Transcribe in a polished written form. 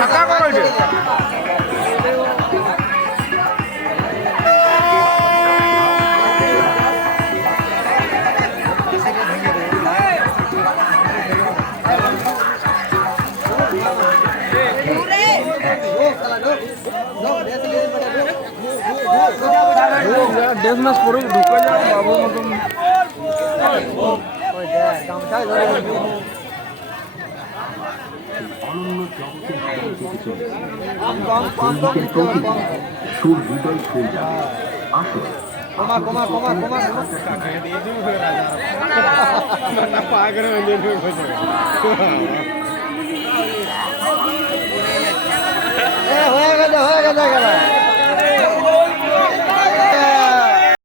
ছাকা করো এটা দেশ মাস পরে ঢুকে যাও বাবুর মতন সুর হৃদয় ছুঁয়ে যাবে। আসুন পাগড়ে